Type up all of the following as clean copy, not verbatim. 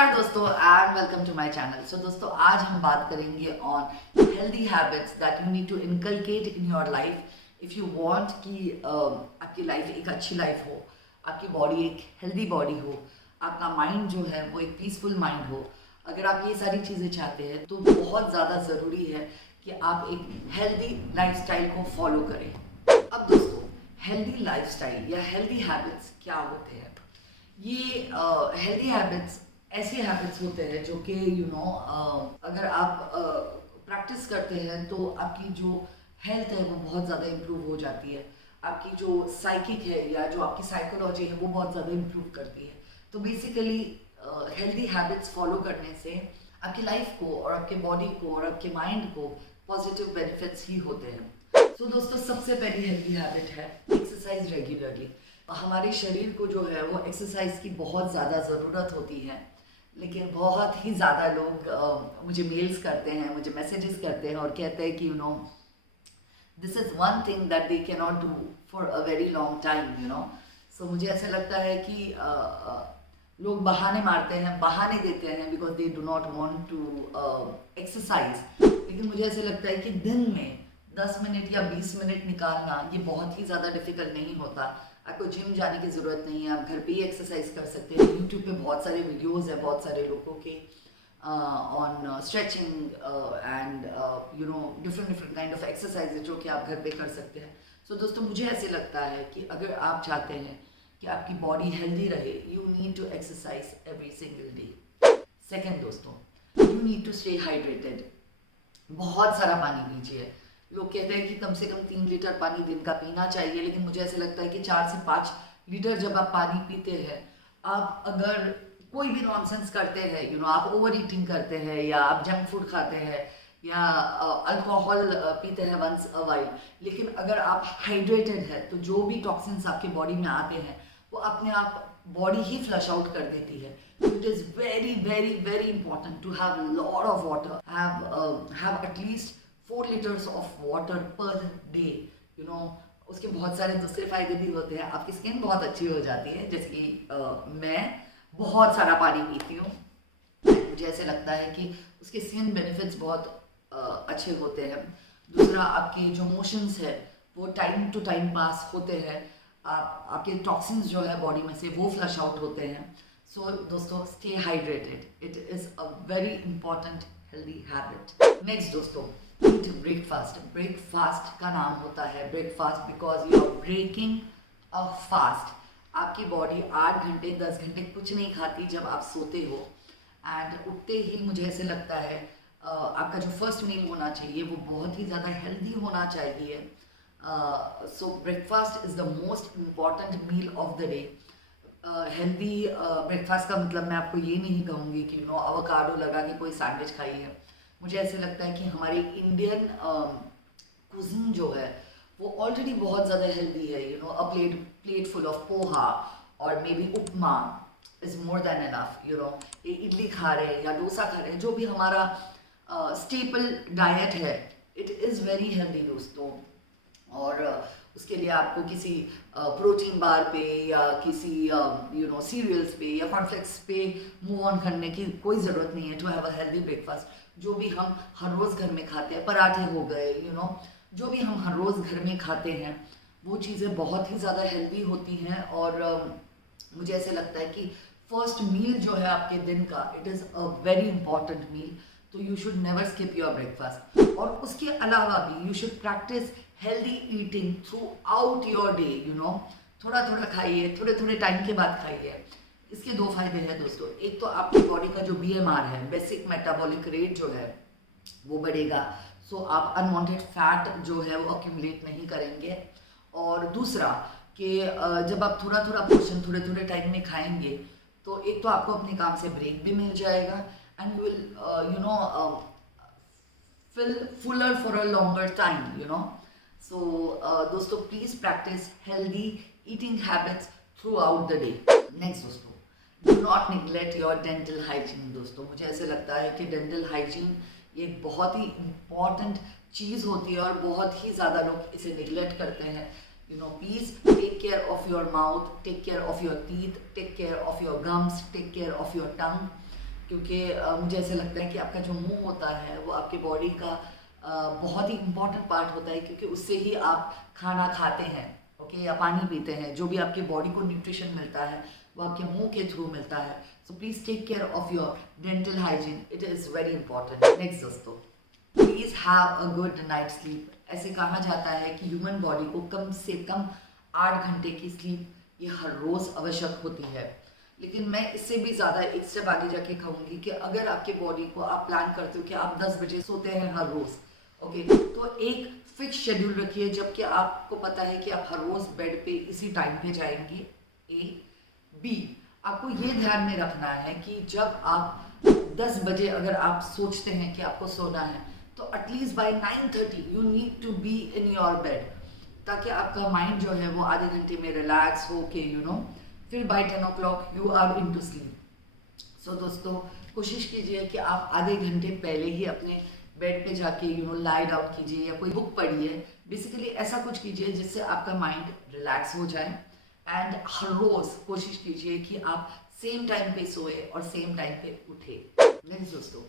नमस्कार दोस्तों and welcome to my channel. So दोस्तों आज हम बात करेंगे on healthy habits that you need to inculcate in your life if you want कि आपकी लाइफ एक अच्छी लाइफ हो, आपकी बॉडी एक हेल्दी बॉडी हो, आपका माइंड जो है वो एक पीसफुल माइंड हो। अगर आप ये सारी चीज़ें चाहते हैं तो बहुत ज़्यादा ज़रूरी है कि आप एक हेल्दी लाइफस्टाइल को फॉलो करें। अब दोस्तों हेल्दी लाइफस्टाइल या हेल्दी हैबिट्स क्या होते हैं? ये हेल्दी हैबिट्स ऐसे हैबिट्स होते हैं जो कि अगर आप प्रैक्टिस करते हैं तो आपकी जो हेल्थ है वो बहुत ज़्यादा इम्प्रूव हो जाती है। आपकी जो साइकिक है या जो आपकी साइकोलॉजी है वो बहुत ज़्यादा इम्प्रूव करती है। तो बेसिकली हेल्दी हैबिट्स फॉलो करने से आपकी लाइफ को और आपके बॉडी को और आपके माइंड को पॉजिटिव बेनिफिट्स ही होते हैं। तो दोस्तों सबसे पहली हेल्दी हैबिट है एक्सरसाइज रेगुलरली। हमारे शरीर को जो है वो एक्सरसाइज की बहुत ज़्यादा ज़रूरत होती है, लेकिन बहुत ही ज़्यादा लोग मुझे मेल्स करते हैं, मुझे मैसेजेस करते हैं और कहते हैं कि this is one thing that they can not do for a very long time. So मुझे ऐसा लगता है कि लोग बहाने मारते हैं, बहाने देते हैं because they do not want to exercise. लेकिन मुझे ऐसा लगता है कि दिन में 10 मिनट या 20 मिनट निकालना ये बहुत ही ज़्यादा डिफिकल्ट नहीं होता। आपको जिम जाने की ज़रूरत नहीं है, आप घर पे ही एक्सरसाइज कर सकते हैं। यूट्यूब पे बहुत सारे वीडियोस हैं बहुत सारे लोगों के on stretching and different kind of exercise जो कि आप घर पे कर सकते हैं। सो दोस्तों मुझे ऐसे लगता है कि अगर आप चाहते हैं कि आपकी बॉडी हेल्दी रहे, you need to exercise every single day. Second दोस्तों, you need to stay hydrated. बहुत सारा पानी पीजिए। लोग कहते हैं कि कम से कम 3 लीटर पानी दिन का पीना चाहिए, लेकिन मुझे ऐसे लगता है कि 4 से 5 लीटर जब आप पानी पीते हैं, आप अगर कोई भी नॉनसेंस करते हैं, आप ओवर ईटिंग करते हैं या आप जंक फूड खाते हैं या अल्कोहल पीते हैं वंस अ वाइल, लेकिन अगर आप हाइड्रेटेड है तो जो भी टॉक्सिन्स आपके बॉडी में आते हैं वो अपने आप बॉडी ही फ्लश आउट कर देती है। It is very very very important to have lot of water, have at least 4 litres of water per day. उसके बहुत सारे दूसरे फायदे भी होते हैं। आपकी स्किन बहुत अच्छी हो जाती है, जैसे कि मैं बहुत सारा पानी पीती हूँ। मुझे ऐसे लगता है कि उसके स्किन बेनिफिट्स बहुत अच्छे होते हैं। दूसरा, आपके जो मोशंस है वो टाइम टू टाइम पास होते हैं। आपके टॉक्सिन्स जो है बॉडी में से वो फ्लश आउट होते हैं। सो दोस्तों stay hydrated, it is a very important healthy habit. Next दोस्तों, ईट ब्रेकफास्ट। ब्रेकफास्ट का नाम होता है breakfast because you are breaking a fast. आपकी बॉडी 8 घंटे 10 घंटे कुछ नहीं खाती जब आप सोते हो, एंड उठते ही मुझे ऐसे लगता है आपका जो फर्स्ट मील होना चाहिए वो बहुत ही ज़्यादा हेल्दी होना चाहिए। So breakfast is the most important meal of the day. Healthy breakfast का मतलब मैं आपको ये नहीं कहूँगी कि अवोकाडो लगा के कोई सैंडविच खाई है। मुझे ऐसे लगता है कि हमारी इंडियन कुजिन जो है वो ऑलरेडी बहुत ज़्यादा हेल्दी है। A plate full of poha और maybe upma is more than enough. Idli खा रहे हैं या डोसा खा रहे हैं, जो भी हमारा स्टेपल डाइट है, इट इज़ वेरी हेल्दी दोस्तों। और उसके लिए आपको किसी प्रोटीन बार पे या किसी सीरियल्स पे या कॉर्नफ्लेक्स पे मूव ऑन करने की कोई ज़रूरत नहीं है to have a healthy breakfast. जो भी हम हर रोज़ घर में खाते हैं, पराठे हो गए, जो भी हम हर रोज़ घर में खाते हैं वो चीज़ें बहुत ही ज़्यादा हेल्दी होती हैं। और मुझे ऐसे लगता है कि फर्स्ट मील जो है आपके दिन का, it is a very important meal. तो you should never skip your breakfast. और उसके अलावा भी you should practise healthy eating throughout your day. थोड़ा थोड़ा खाइए, थोड़े थोड़े टाइम के बाद खाइए। इसके 2 फायदे हैं दोस्तों। एक तो आपकी बॉडी का जो BMR है, बेसिक मेटाबॉलिक रेट जो है वो बढ़ेगा। सो आप अनवांटेड फैट जो है वो अक्यूमुलेट नहीं करेंगे। और दूसरा कि जब आप थोड़ा थोड़ा पोर्शन थोड़े थोड़े टाइम में खाएंगे तो एक तो आपको अपने काम से ब्रेक भी मिल जाएगा and you will feel fuller for a longer time. So दोस्तों please practise healthy eating habits throughout the day. Next दोस्तों, do not neglect your dental hygiene. दोस्तों मुझे ऐसे लगता है कि डेंटल हाइजीन ये एक बहुत ही इम्पॉर्टेंट चीज़ होती है और बहुत ही ज़्यादा लोग इसे निगलेक्ट करते हैं। Please take care of your mouth, take care of your teeth, take care of your gums, take care of your tongue. क्योंकि मुझे ऐसा लगता है कि आपका जो मुंह होता है वो आपके बॉडी का बहुत ही इम्पॉर्टेंट पार्ट होता है, क्योंकि उससे ही आप खाना खाते हैं, ओके, या पानी पीते हैं। जो भी आपके बॉडी को न्यूट्रिशन मिलता है वो आपके मुंह के थ्रू मिलता है। So please take care of your dental hygiene, it is very important. Next दोस्तों, please have a good night sleep. ऐसे कहा जाता है कि ह्यूमन बॉडी को कम से कम 8 घंटे की स्लीप ये हर रोज़ आवश्यक होती है। लेकिन मैं इससे भी ज़्यादा एक स्टेप आगे जाके कहूँगी कि अगर आपके बॉडी को आप प्लान करते हो कि आप 10 बजे सोते हैं हर रोज़, ओके, तो एक फिक्स शेड्यूल रखिए जबकि आपको पता है कि आप हर रोज़ बेड पे इसी टाइम पे जाएंगे। ए बी, आपको ये ध्यान में रखना है कि जब आप 10 बजे अगर आप सोचते हैं कि आपको सोना है, तो at least by 9:30 you need to be in your bed, ताकि आपका माइंड जो है वो आधे घंटे में रिलैक्स हो के फिर by 10 o'clock you are into sleep. So दोस्तों, कोशिश कीजिए कि आप आधे घंटे पहले ही अपने बेड पे जाके लाई डाउन कीजिए या कोई बुक पढ़िए। बेसिकली ऐसा कुछ कीजिए जिससे आपका माइंड रिलैक्स हो जाए। एंड हर रोज़ कोशिश कीजिए कि आप सेम टाइम पे सोए और सेम टाइम पे उठे। नेक्स्ट दोस्तों,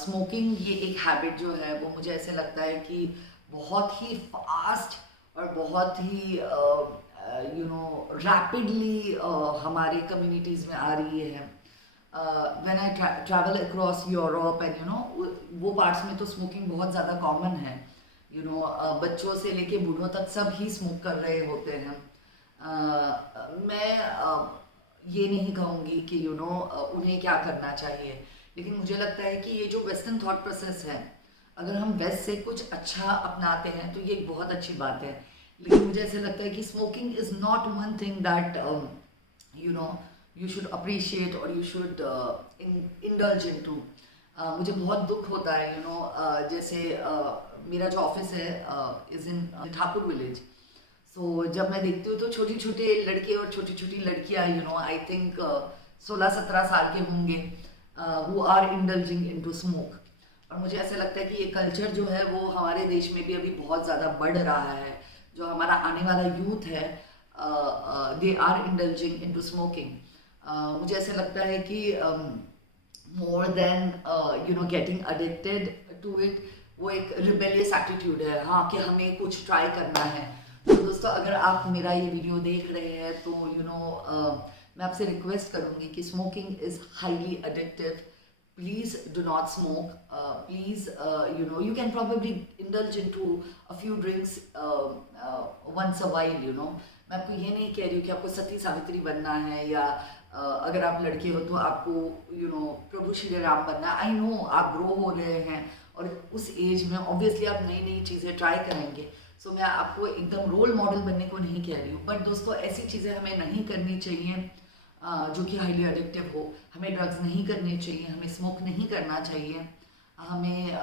स्मोकिंग ये एक हैबिट जो है वो मुझे ऐसे लगता है कि बहुत ही फास्ट और बहुत ही रैपिडली हमारे कम्युनिटीज़ में आ रही है। When I travel across Europe and वो पार्ट्स में तो स्मोकिंग बहुत ज़्यादा कॉमन है। बच्चों से लेके बूढ़ों तक सब ही स्मोक कर रहे होते हैं। मैं ये नहीं कहूँगी कि उन्हें क्या करना चाहिए, लेकिन मुझे लगता है कि ये जो वेस्टर्न थॉट प्रोसेस है, अगर हम वेस्ट से कुछ अच्छा अपनाते हैं तो ये एक बहुत अच्छी बात है। लेकिन मुझे ऐसा लगता है कि smoking is not one thing that you should appreciate और यू शुड इंडल्ज इनटू। मुझे बहुत दुख होता है जैसे मेरा जो ऑफिस है इज़ इन ठाकुर विलेज। सो जब मैं देखती हूँ तो छोटी छोटे लड़के और छोटी छोटी लड़कियाँ आई थिंक 16-17 साल के होंगे, who are indulging into smoke. और मुझे ऐसा लगता है कि ये कल्चर जो है वो हमारे देश में भी अभी बहुत ज़्यादा बढ़ रहा है। जो हमारा आने वाला यूथ है, they are indulging into smoking. मुझे ऐसा लगता है कि more than getting addicted to it, वो एक रिबेलियस एटीट्यूड है, हाँ, कि हमें कुछ ट्राई करना है। तो दोस्तों, अगर आप मेरा ये वीडियो देख रहे हैं तो मैं आपसे रिक्वेस्ट करूँगी कि smoking is highly addictive. Please do not smoke. Please, you can probably indulge into a few drinks once a while. मैं आपको ये नहीं कह रही हूँ कि आपको सती सावित्री बनना है या अगर आप लड़के हो तो आपको प्रभु श्री राम बनना है। आई नो आप ग्रो हो रहे हैं और उस एज में ऑब्वियसली आप नई नई चीज़ें ट्राई करेंगे। सो मैं आपको एकदम रोल मॉडल बनने को नहीं कह रही हूँ, बट दोस्तों ऐसी चीज़ें हमें नहीं करनी चाहिए जो कि हाईली एडिक्टिव हो। हमें ड्रग्स नहीं करने चाहिए, हमें स्मोक नहीं करना चाहिए। हमें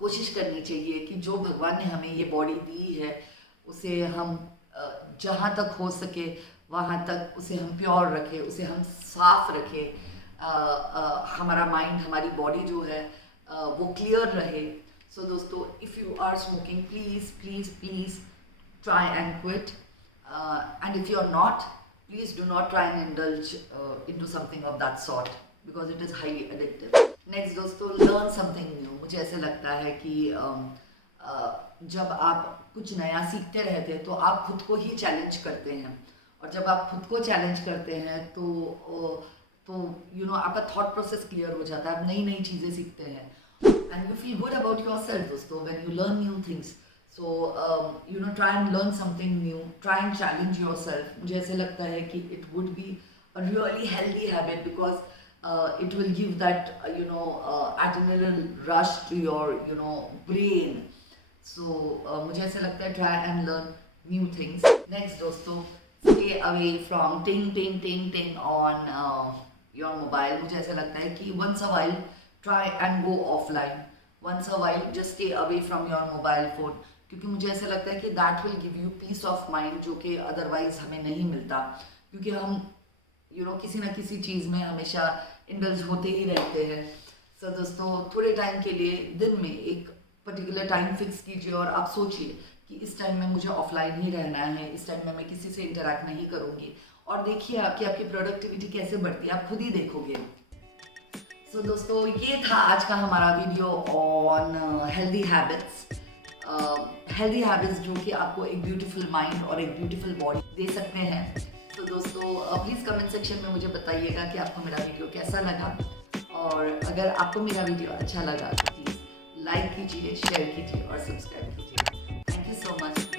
कोशिश करनी चाहिए कि जो भगवान ने हमें ये बॉडी दी है उसे हम जहाँ तक हो सके वहाँ तक उसे हम प्योर रखें, उसे हम साफ रखें। हमारा माइंड, हमारी बॉडी जो है वो क्लियर रहे। सो दोस्तों, if you are smoking, please please please try and quit, and if you are not, please do not try and indulge into something of that sort because it is highly addictive. Next दोस्तों, learn something new. मुझे ऐसे लगता है कि जब आप कुछ नया सीखते रहते हैं तो आप खुद को ही चैलेंज करते हैं, और जब आप खुद को चैलेंज करते हैं तो आपका थॉट प्रोसेस क्लियर हो जाता है, आप नई नई चीज़ें सीखते हैं and you feel good about yourself दोस्तों when you learn new things. So try and learn something new, try and challenge yourself. मुझे ऐसे लगता है कि it would be a really healthy habit because it will give that adrenaline rush to your brain. So मुझे ऐसे लगता है try and learn new things. Next दोस्तों, stay away from ting ting ting ting on your mobile. मुझे ऐसा लगता है कि once a while try and go offline. Once a while just stay away from your mobile phone, क्योंकि मुझे ऐसा लगता है कि that will give you peace of mind जो कि अदरवाइज हमें नहीं मिलता, क्योंकि हम किसी ना किसी चीज़ में हमेशा इंडल्ज होते ही रहते हैं। सो दोस्तों, थोड़े टाइम के लिए दिन में एक पर्टिकुलर टाइम फिक्स कीजिए और आप सोचिए कि इस टाइम में मुझे ऑफलाइन ही रहना है, इस टाइम में मैं किसी से इंटरेक्ट नहीं करूँगी, और देखिए कि आपकी प्रोडक्टिविटी कैसे बढ़ती है, आप खुद ही देखोगे। सो दोस्तों ये था आज का हमारा video on healthy habits. Healthy habits जो कि आपको एक ब्यूटीफुल माइंड और एक ब्यूटीफुल बॉडी दे सकते हैं। तो दोस्तों प्लीज़ कमेंट सेक्शन में मुझे बताइएगा कि आपको मेरा वीडियो कैसा लगा, और अगर आपको मेरा वीडियो अच्छा लगा तो प्लीज़ लाइक कीजिए, शेयर कीजिए और सब्सक्राइब कीजिए। Thank you so much.